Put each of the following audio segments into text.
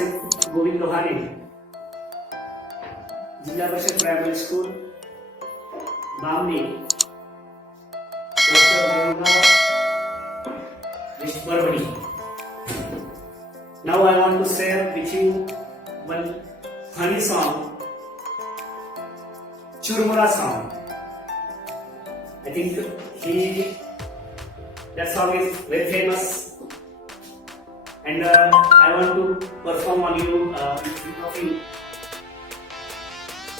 Saheb Govind Lohare Zilla Parishad primary school Bamani Barwani Now I want to share with you one funny song, Churmura song. I think he that song is very famous and uh, I want to perform on you uh, in front of you.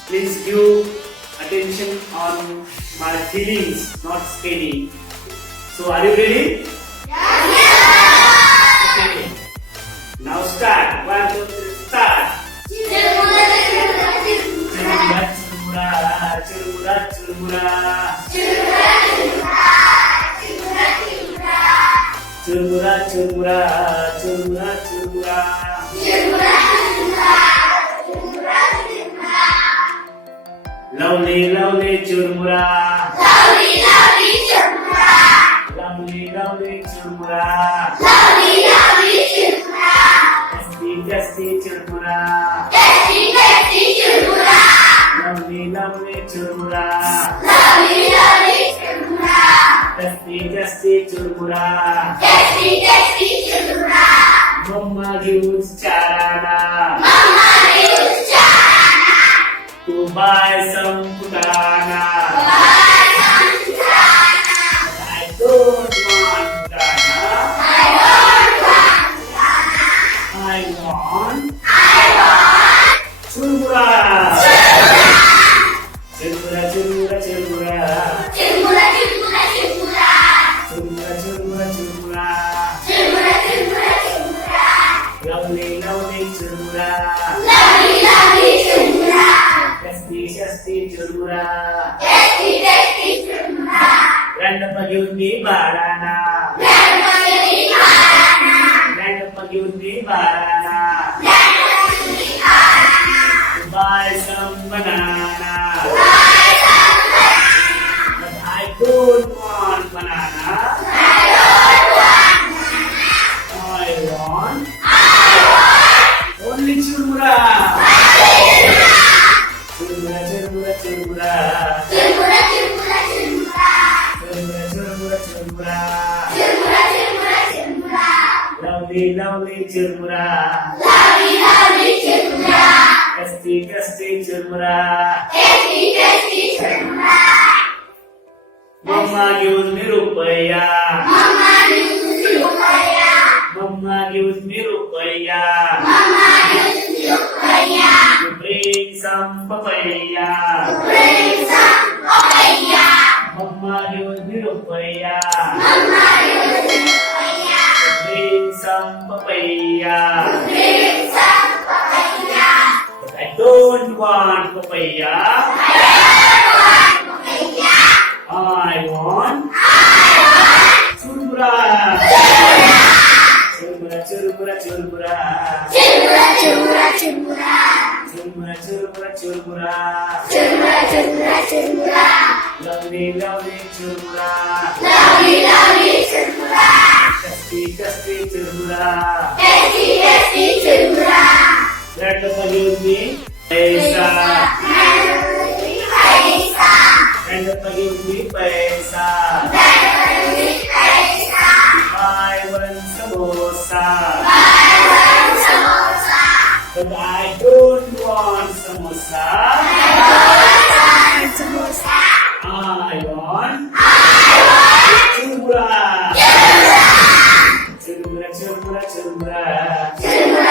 Please give attention on my feelings, not spelling. So are you ready? Okay. Now start. One, two, three, start. Churmura, churmura. Churmura, churmura, churmura, churmura. Lovely, lovely churmura. Lovely, lovely Tchurubura. Desce, desce, Tchurubura. Mamá de Uts Tcharana. Mamá de Uts Tcharana. Tu vai, Sampurana. Churmura. Random pagyundi barana. Random pagyundi barana. Churmura. Churmura, churmura, churmura. Lovely, lovely churmura. Tasty, tasty churmura. Mama gives me rupaya. Mama gives me rupaya. To bring some papaya. Mama gives me rupaya. Some papaya. But I don't want papaya. I want. Churmura, churmura, churmura. Churmura, cumra cumra cumra cumra lovely lovely cumra lovely lovely cumra kasti kasti cumra kasti kasti cumra let us forgive me paisa. Paisa let us forgive me paisa. Let us forgive me paisa buy one samosa. Buy one Musa Al Musa Ayon Cembura Cembura. Cembura